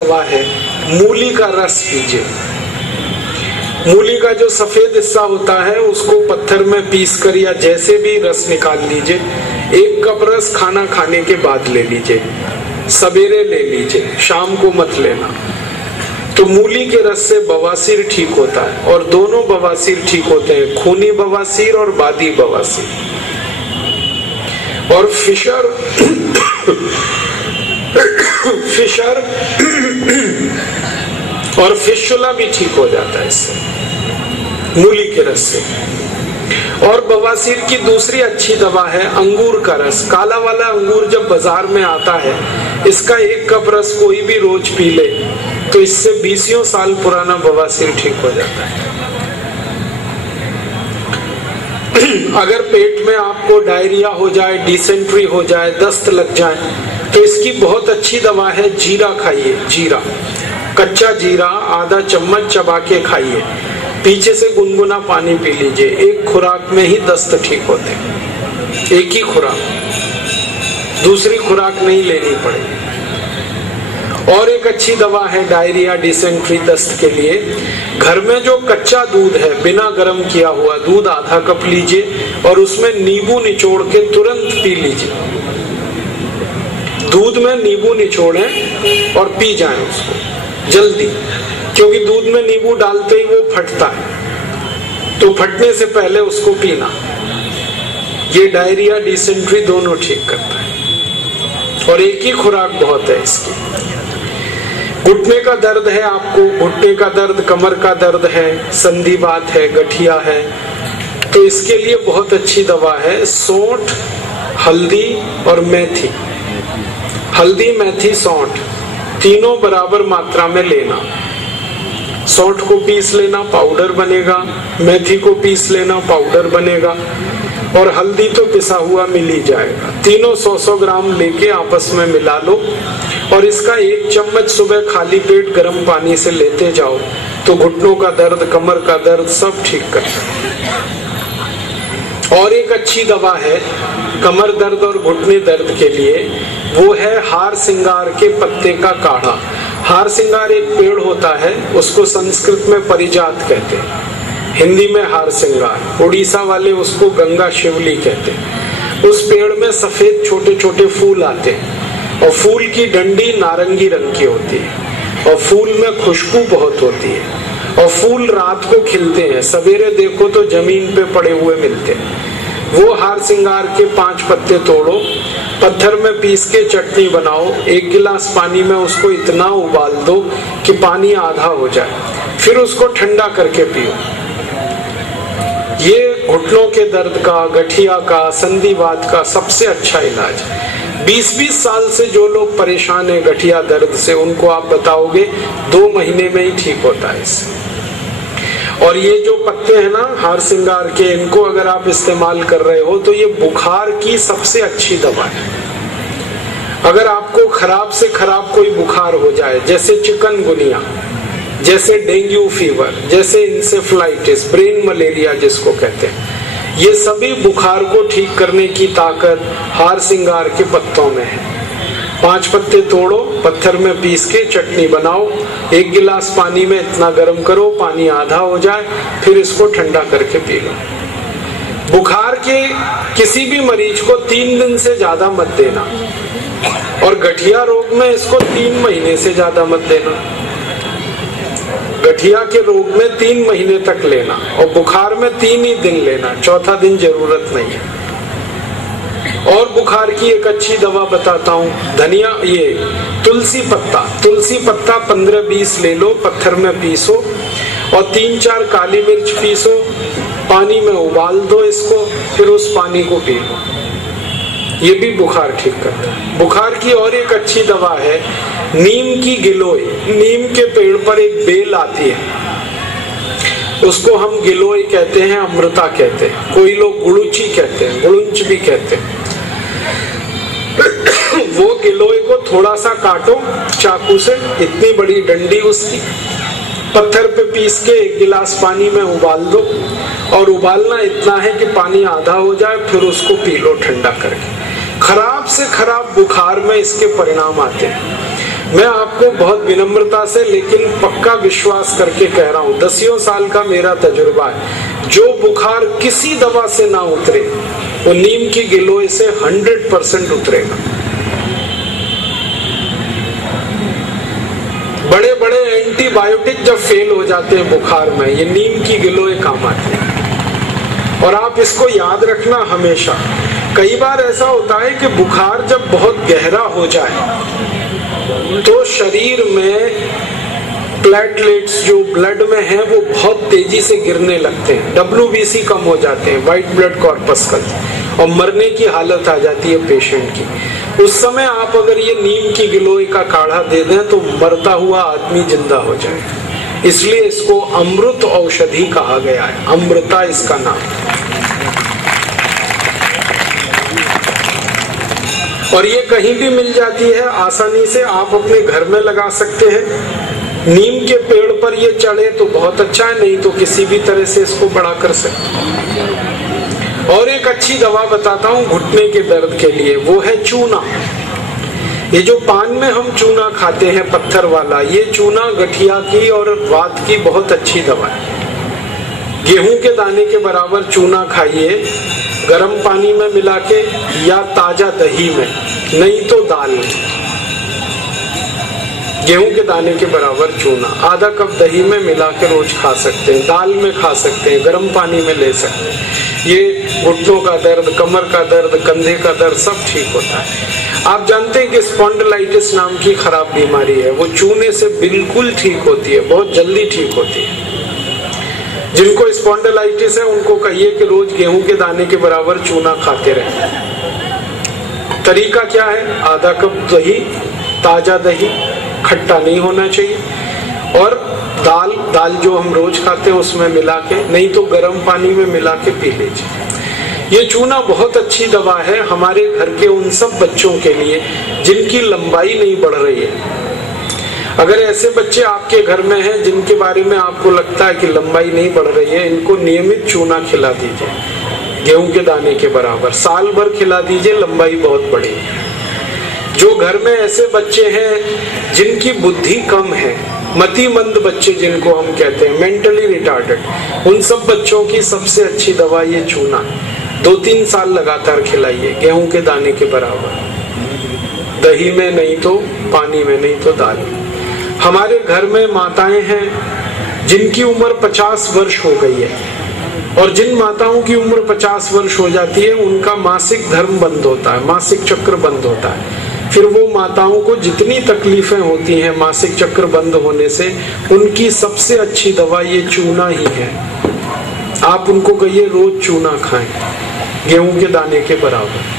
दवा है मूली का रस पीजिए। मूली का जो सफेद हिस्सा होता है उसको पत्थर में पीस कर या जैसे भी रस निकाल लीजिए। 1 कप रस खाना खाने के बाद ले लीजिए, सवेरे ले लीजिए, शाम को मत लेना। तो मूली के रस से बवासीर ठीक होता है और दोनों बवासीर ठीक होते हैं, खूनी बवासीर और बादी बवासीर। और फिशर और फिशुला भी ठीक हो जाता है इससे, मूली के रस से। और बवासीर की दूसरी अच्छी दवा है अंगूर का रस। काला वाला अंगूर जब बाजार में आता है, इसका 1 कप रस कोई भी रोज पी ले तो इससे 20 साल पुराना बवासीर ठीक हो जाता है। अगर पेट में आपको डायरिया हो जाए, डिसेंट्री हो जाए, दस्त लग जाए, तो इसकी बहुत अच्छी दवा है जीरा खाइए। जीरा, कच्चा जीरा आधा चम्मच चबा के खाइए, पीछे से गुनगुना पानी पी लीजिए। 1 खुराक में ही दस्त ठीक होते, 1 ही खुराक, दूसरी खुराक नहीं लेनी पड़ेगी। और एक अच्छी दवा है डायरिया, डिसेंट्री, दस्त के लिए। घर में जो कच्चा दूध है, बिना गर्म किया हुआ दूध आधा कप लीजिए और उसमें नींबू निचोड़ के तुरंत पी लीजिए। दूध में नींबू निचोड़ें और पी जाएं उसको जल्दी, क्योंकि दूध में नींबू डालते ही वो फटता है, तो फटने से पहले उसको पीना। ये डायरिया, डिसेंट्री दोनों ठीक करता है और 1 ही खुराक बहुत है इसकी। घुटने का दर्द है आपको, घुटने का दर्द, कमर का दर्द है, संधिवात है, गठिया है, तो इसके लिए बहुत अच्छी दवा है सौंठ, हल्दी और मेथी। हल्दी, मेथी, सौंठ तीनों बराबर मात्रा में लेना। सौंठ को पीस लेना, पाउडर बनेगा। मेथी को पीस लेना, पाउडर बनेगा। और हल्दी तो पिसा हुआ मिल ही जाएगा। तीनों 100-100 ग्राम लेके आपस में मिला लो और इसका 1 चम्मच सुबह खाली पेट गर्म पानी से लेते जाओ तो घुटनों का दर्द, कमर का दर्द सब ठीक करता है। और एक अच्छी दवा है कमर दर्द और घुटने दर्द के लिए, वो है हार सिंगार के पत्ते का काढ़ा। हार सिंगार एक पेड़ होता है, उसको संस्कृत में परिजात कहते हैं, हिंदी में हार सिंगार, उड़ीसा वाले उसको गंगा शिवली कहते हैं। उस पेड़ में सफेद छोटे छोटे फूल आते हैं और फूल की डंडी नारंगी रंग की होती है और फूल में खुशबू बहुत होती है और फूल रात को खिलते हैं, सवेरे देखो तो जमीन पे पड़े हुए मिलते हैं। वो हार सिंगार के 5 पत्ते तोड़ो, पत्थर में पीस के चटनी बनाओ, 1 गिलास पानी में उसको इतना उबाल दो कि पानी आधा हो जाए, फिर उसको ठंडा करके पियो। ये घुटनों के दर्द का, गठिया का, संधिवात का सबसे अच्छा इलाज है। 20-20 साल से जो लोग परेशान है गठिया दर्द से, उनको आप बताओगे 2 महीने में ही ठीक होता है इससे। और ये जो पत्ते हैं ना हार सिंगार के, इनको अगर आप इस्तेमाल कर रहे हो तो ये बुखार की सबसे अच्छी दवा है। अगर आपको खराब से खराब कोई बुखार हो जाए, जैसे चिकनगुनिया, जैसे डेंगू फीवर, जैसे इंसेफ्लाइटिस, ब्रेन मलेरिया जिसको कहते हैं, ये सभी बुखार को ठीक करने की ताकत हार सिंगार के पत्तों में है। 5 पत्ते तोड़ो, पत्थर में पीस के चटनी बनाओ, 1 गिलास पानी में इतना गर्म करो, पानी आधा हो जाए, फिर इसको ठंडा करके पी लो। बुखार के किसी भी मरीज को 3 दिन से ज्यादा मत देना और गठिया रोग में इसको 3 महीने से ज्यादा मत देना। गठिया के रोग में 3 महीने तक लेना और बुखार में 3 ही दिन लेना, चौथा दिन जरूरत नहीं है। और बुखार की एक अच्छी दवा बताता हूँ, धनिया, ये तुलसी पत्ता 15-20 ले लो, पत्थर में पीसो और 3-4 काली मिर्च पीसो, पानी में उबाल दो इसको, फिर उस पानी को पी लो। ये भी बुखार ठीक करता है। बुखार की और एक अच्छी दवा है नीम की गिलोय। नीम के पेड़ पर एक बेल आती है, उसको हम गिलोय कहते हैं, अमृता कहते हैं, कोई लोग गुड़ुची कहते हैं, गुड़ुंच भी कहते हैं। वो गिलोय को थोड़ा सा काटो चाकू से, इतनी बड़ी डंडी उसकी, पत्थर पे पीस के 1 गिलास पानी में उबाल दो और उबालना इतना है कि पानी आधा हो जाए, फिर उसको पी लो ठंडा करके। खराब से खराब बुखार में इसके परिणाम आते हैं। मैं आपको बहुत विनम्रता से लेकिन पक्का विश्वास करके कह रहा हूं, 10 साल का मेरा तजुर्बा है, जो बुखार किसी दवा से ना उतरे वो नीम की गिलोय से 100% उतरेगा। बड़े बड़े एंटीबायोटिक जब फेल हो जाते हैं बुखार में, ये नीम की गिलोय काम आती है। और आप इसको याद रखना हमेशा। कई बार ऐसा होता है कि बुखार जब बहुत गहरा हो जाए तो शरीर में प्लेटलेट्स जो ब्लड में हैं वो बहुत तेजी से गिरने लगते हैं, WBC कम हो जाते हैं, व्हाइट ब्लड कॉर्पस्कल्स, और मरने की हालत आ जाती है पेशेंट की। उस समय आप अगर ये नीम की गिलोय का काढ़ा दे दें तो मरता हुआ आदमी जिंदा हो जाए। इसलिए इसको अमृत औषधि कहा गया है, अमृता इसका नाम। और ये कहीं भी मिल जाती है आसानी से, आप अपने घर में लगा सकते हैं। नीम के पेड़ पर ये चढ़े तो बहुत अच्छा है, नहीं तो किसी भी तरह से इसको बड़ा कर सकते हैं। और एक अच्छी दवा बताता हूँ घुटने के दर्द के लिए, वो है चूना। ये जो पान में हम चूना खाते हैं पत्थर वाला, ये चूना गठिया की और वात की बहुत अच्छी दवा है। गेहूं के दाने के बराबर चूना खाइए, गर्म पानी में मिला के या ताजा दही में, नहीं तो दाल में। गेहूं के दाने के बराबर चूना आधा कप दही में मिला के रोज खा सकते हैं, दाल में खा सकते हैं, गर्म पानी में ले सकते हैं। ये घुटनों का दर्द, कमर का दर्द, कंधे का दर्द सब ठीक होता है। आप जानते हैं कि स्पॉन्डिलाइटिस नाम की खराब बीमारी है, वो चूने से बिल्कुल ठीक होती है, बहुत जल्दी ठीक होती है। जिनको स्पॉन्डिलाइटिस है उनको कहिए कि रोज गेहूं के दाने के बराबर चूना खाते रहें। तरीका क्या है? आधा कप दही, ताजा दही, खट्टा नहीं होना चाहिए, और दाल जो हम रोज खाते हैं उसमें मिला के, नहीं तो गर्म पानी में मिला के पी लीजिए। ये चूना बहुत अच्छी दवा है हमारे घर के उन सब बच्चों के लिए जिनकी लंबाई नहीं बढ़ रही है। अगर ऐसे बच्चे आपके घर में हैं जिनके बारे में आपको लगता है कि लंबाई नहीं बढ़ रही है, इनको नियमित चूना खिला दीजिए, गेहूं के दाने के बराबर, साल भर खिला दीजिए, लंबाई बहुत बढ़ेगी। जो घर में ऐसे बच्चे हैं जिनकी बुद्धि कम है, मतिमंद बच्चे जिनको हम कहते हैं, मेंटली रिटार्डेड, उन सब बच्चों की सबसे अच्छी दवा ये चूना। 2-3 साल लगातार खिलाइए, गेहूं के दाने के बराबर, दही में नहीं तो पानी में, नहीं तो दाल में। हमारे घर में माताएं हैं जिनकी उम्र 50 वर्ष हो गई है, और जिन माताओं की उम्र 50 वर्ष हो जाती है उनका मासिक धर्म बंद होता है, मासिक चक्र बंद होता है। फिर वो माताओं को जितनी तकलीफें होती हैं मासिक चक्र बंद होने से, उनकी सबसे अच्छी दवा ये चूना ही है। आप उनको कहिए रोज चूना खाएं, गेहूं के दाने के बराबर।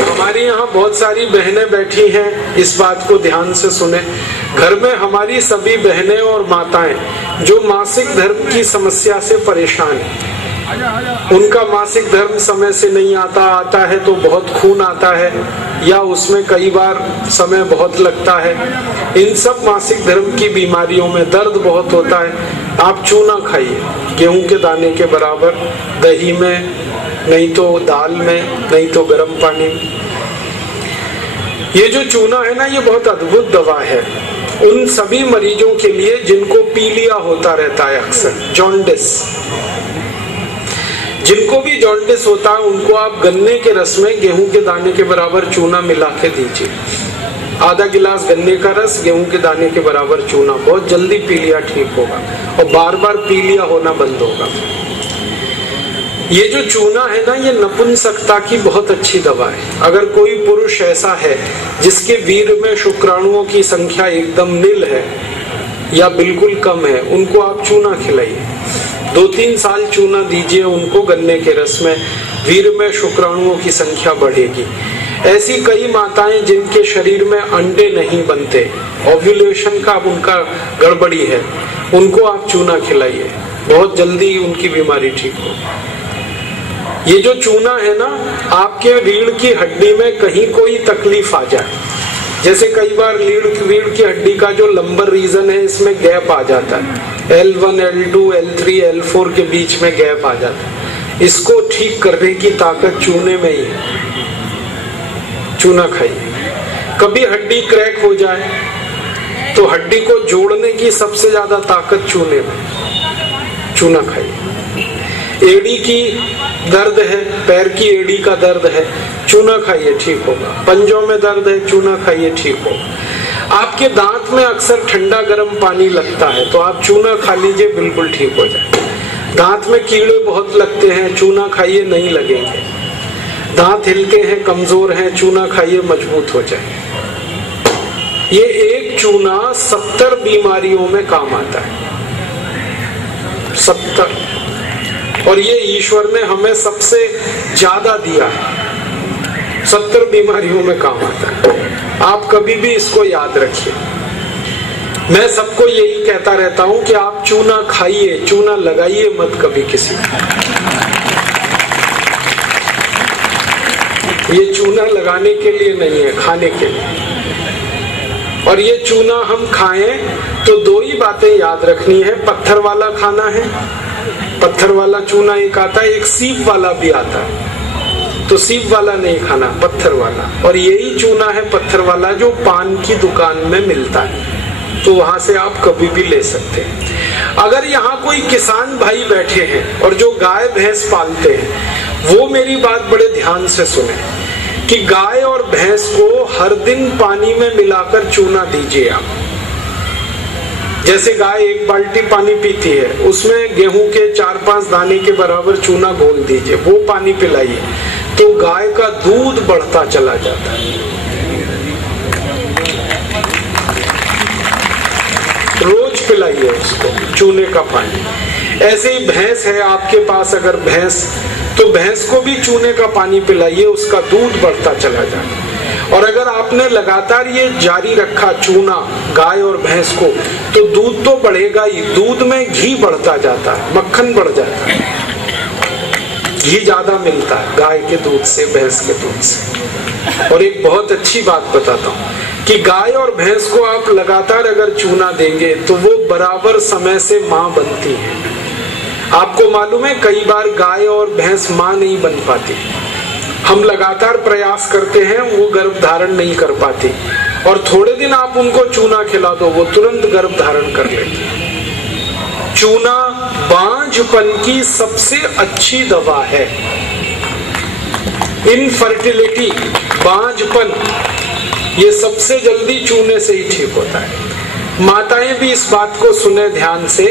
हमारी यहाँ बहुत सारी बहनें बैठी हैं, इस बात को ध्यान से सुने। घर में हमारी सभी बहनें और माताएं जो मासिक धर्म की समस्या से परेशान हैं, उनका मासिक धर्म समय से नहीं आता है तो बहुत खून आता है, या उसमें कई बार समय बहुत लगता है, इन सब मासिक धर्म की बीमारियों में दर्द बहुत होता है, आप चूना खाइए, गेहूं के दाने के बराबर, दही में, नहीं तो दाल में, नहीं तो गर्म पानी में। ये जो चूना है ना, ये बहुत अद्भुत दवा है उन सभी मरीजों के लिए जिनको पीलिया होता रहता है, अक्सर जॉन्डिस। जिनको भी जॉन्डिस होता है उनको आप गन्ने के रस में गेहूं के दाने के बराबर चूना मिला के दीजिए। आधा गिलास गन्ने का रस, गेहूं के दाने के बराबर चूना, बहुत जल्दी पीलिया ठीक होगा और बार बार पीलिया होना बंद होगा। ये जो चूना है ना, ये नपुंसकता की बहुत अच्छी दवा है। अगर कोई पुरुष ऐसा है जिसके वीर्य में शुक्राणुओं की संख्या एकदम नील है या बिल्कुल कम है, उनको आप चूना खिलाइए, 2-3 साल चूना दीजिए उनको गन्ने के रस में, वीर्य में शुक्राणुओं की संख्या बढ़ेगी। ऐसी कई माताएं जिनके शरीर में अंडे नहीं बनते, ओव्यूलेशन का उनका गड़बड़ी है, उनको आप चूना खिलाइए, बहुत जल्दी उनकी बीमारी ठीक हो। ये जो चूना है ना, आपके रीढ़ की हड्डी में कहीं कोई तकलीफ आ जाए, जैसे कई बार रीढ़ की हड्डी का जो लंबर रीजन है इसमें गैप आ जाता है, L1, L2, L3, L4 के बीच में गैप आ जाता है, इसको ठीक करने की ताकत चूने में ही है। चूना खाइए। कभी हड्डी क्रैक हो जाए तो हड्डी को जोड़ने की सबसे ज्यादा ताकत चूने में, चूना खाइए। एड़ी की दर्द है, पैर की एड़ी का दर्द है, चूना खाइए ठीक होगा। पंजों में दर्द है, चूना खाइए ठीक होगा। आपके दांत में अक्सर ठंडा गर्म पानी लगता है तो आप चूना खा लीजिए, बिल्कुल ठीक हो जाए। दांत में कीड़े बहुत लगते हैं, चूना खाइए नहीं लगेंगे। दांत हिलते हैं, कमजोर हैं, चूना खाइए मजबूत हो जाए। ये एक चूना 70 बीमारियों में काम आता है, 70। और ये ईश्वर ने हमें सबसे ज्यादा दिया है, 70 बीमारियों में काम आता है। आप कभी भी इसको याद रखिए। मैं सबको यही कहता रहता हूं कि आप चूना खाइए, चूना लगाइए मत कभी किसी को। ये चूना लगाने के लिए नहीं है, खाने के लिए। और ये चूना हम खाएं तो 2 ही बातें याद रखनी है। पत्थर वाला खाना है, पत्थर वाला चूना एक आता है, एक सीप वाला भी आता है। तो सीप वाला नहीं खाना, पत्थर वाला। और यही चूना है पत्थर वाला जो पान की दुकान में मिलता है, तो वहां से आप कभी भी ले सकते हैं। अगर यहाँ कोई किसान भाई बैठे हैं और जो गाय भैंस पालते हैं, वो मेरी बात बड़े ध्यान से सुने कि गाय और भैंस को हर दिन पानी में मिलाकर चूना दीजिए आप। जैसे गाय 1 बाल्टी पानी पीती है, उसमें गेहूं के 4-5 दाने के बराबर चूना घोल दीजिए, वो पानी पिलाइए, तो गाय का दूध बढ़ता चला जाता है। रोज पिलाइए उसको चूने का पानी। ऐसे ही भैंस है आपके पास, अगर भैंस, तो भैंस को भी चूने का पानी पिलाइए, उसका दूध बढ़ता चला जाए। और अगर आपने लगातार ये जारी रखा चूना गाय और भैंस को, तो दूध तो बढ़ेगा ही, दूध में घी बढ़ता जाता है, मक्खन बढ़ जाता है, घी ज्यादा मिलता है गाय के दूध से, भैंस के दूध से। और एक बहुत अच्छी बात बताता हूँ कि गाय और भैंस को आप लगातार अगर चूना देंगे तो वो बराबर समय से माँ बनती है। आपको मालूम है कई बार गाय और भैंस माँ नहीं बन पाती, हम लगातार प्रयास करते हैं, वो गर्भ धारण नहीं कर पाती, और थोड़े दिन आप उनको चूना खिला दो, वो तुरंत गर्भ धारण कर लेती। चूना बांझपन की सबसे अच्छी दवा है। इनफर्टिलिटी, बांझपन, ये सबसे जल्दी चूने से ही ठीक होता है। माताएं भी इस बात को सुने ध्यान से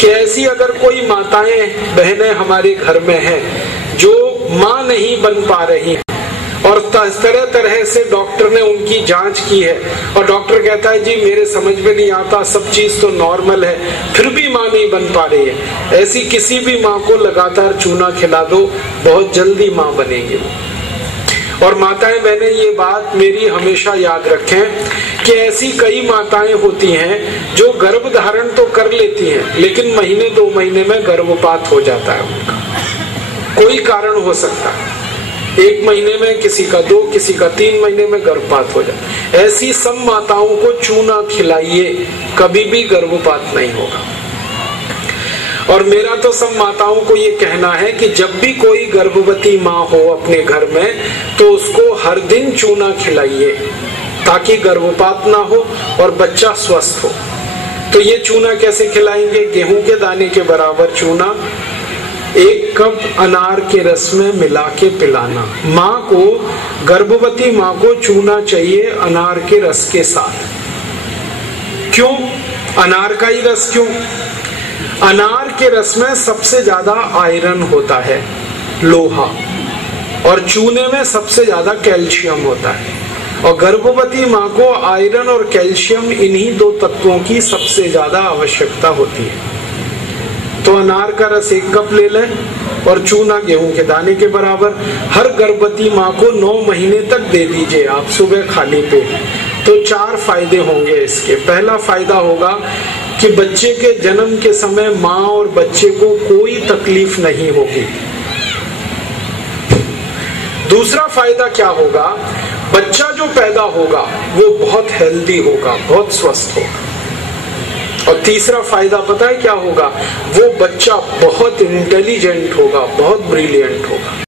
कि ऐसी अगर कोई माताएं बहनें हमारे घर में हैं जो मां नहीं बन पा रही और तरह तरह से डॉक्टर ने उनकी जांच की है और डॉक्टर कहता है जी मेरे समझ में नहीं आता, सब चीज तो नॉर्मल है, फिर भी मां नहीं बन पा रही है, ऐसी किसी भी मां को लगातार चूना खिला दो, बहुत जल्दी मां बनेगी। और माताएं बहनें ये बात मेरी हमेशा याद रखें कि ऐसी कई माताएं होती हैं जो गर्भ धारण तो कर लेती हैं लेकिन महीने 2 महीने में गर्भपात हो जाता है उनका, कोई कारण हो सकता है। 1 महीने में किसी का 2, किसी का 3 महीने में गर्भपात हो जाता है। ऐसी सब माताओं को चूना खिलाइए, कभी भी गर्भपात नहीं होगा। और मेरा तो सब माताओं को ये कहना है कि जब भी कोई गर्भवती माँ हो अपने घर में तो उसको हर दिन चूना खिलाइए ताकि गर्भपात ना हो और बच्चा स्वस्थ हो। तो ये चूना कैसे खिलाएंगे? गेहूं के दाने के बराबर चूना 1 कप अनार के रस में मिला के पिलाना। माँ को, गर्भवती माँ को चूना चाहिए अनार के रस के साथ। क्यों अनार का ही रस? क्यों? अनार के रस में सबसे ज्यादा आयरन होता है, लोहा, और चूने में सबसे ज्यादा कैल्शियम होता है। और गर्भवती माँ को आयरन और कैल्शियम, इन्हीं 2 तत्वों की सबसे ज्यादा आवश्यकता होती है। तो अनार का रस 1 कप ले लें और चूना गेहूं के दाने के बराबर हर गर्भवती माँ को 9 महीने तक दे दीजिए आप सुबह खाली पेट। तो 4 फायदे होंगे इसके। पहला फायदा होगा कि बच्चे के जन्म के समय माँ और बच्चे को कोई तकलीफ नहीं होगी। दूसरा फायदा क्या होगा? बच्चा जो पैदा होगा वो बहुत हेल्दी होगा, बहुत स्वस्थ होगा। और तीसरा फायदा पता है क्या होगा? वो बच्चा बहुत इंटेलिजेंट होगा, बहुत ब्रिलियंट होगा।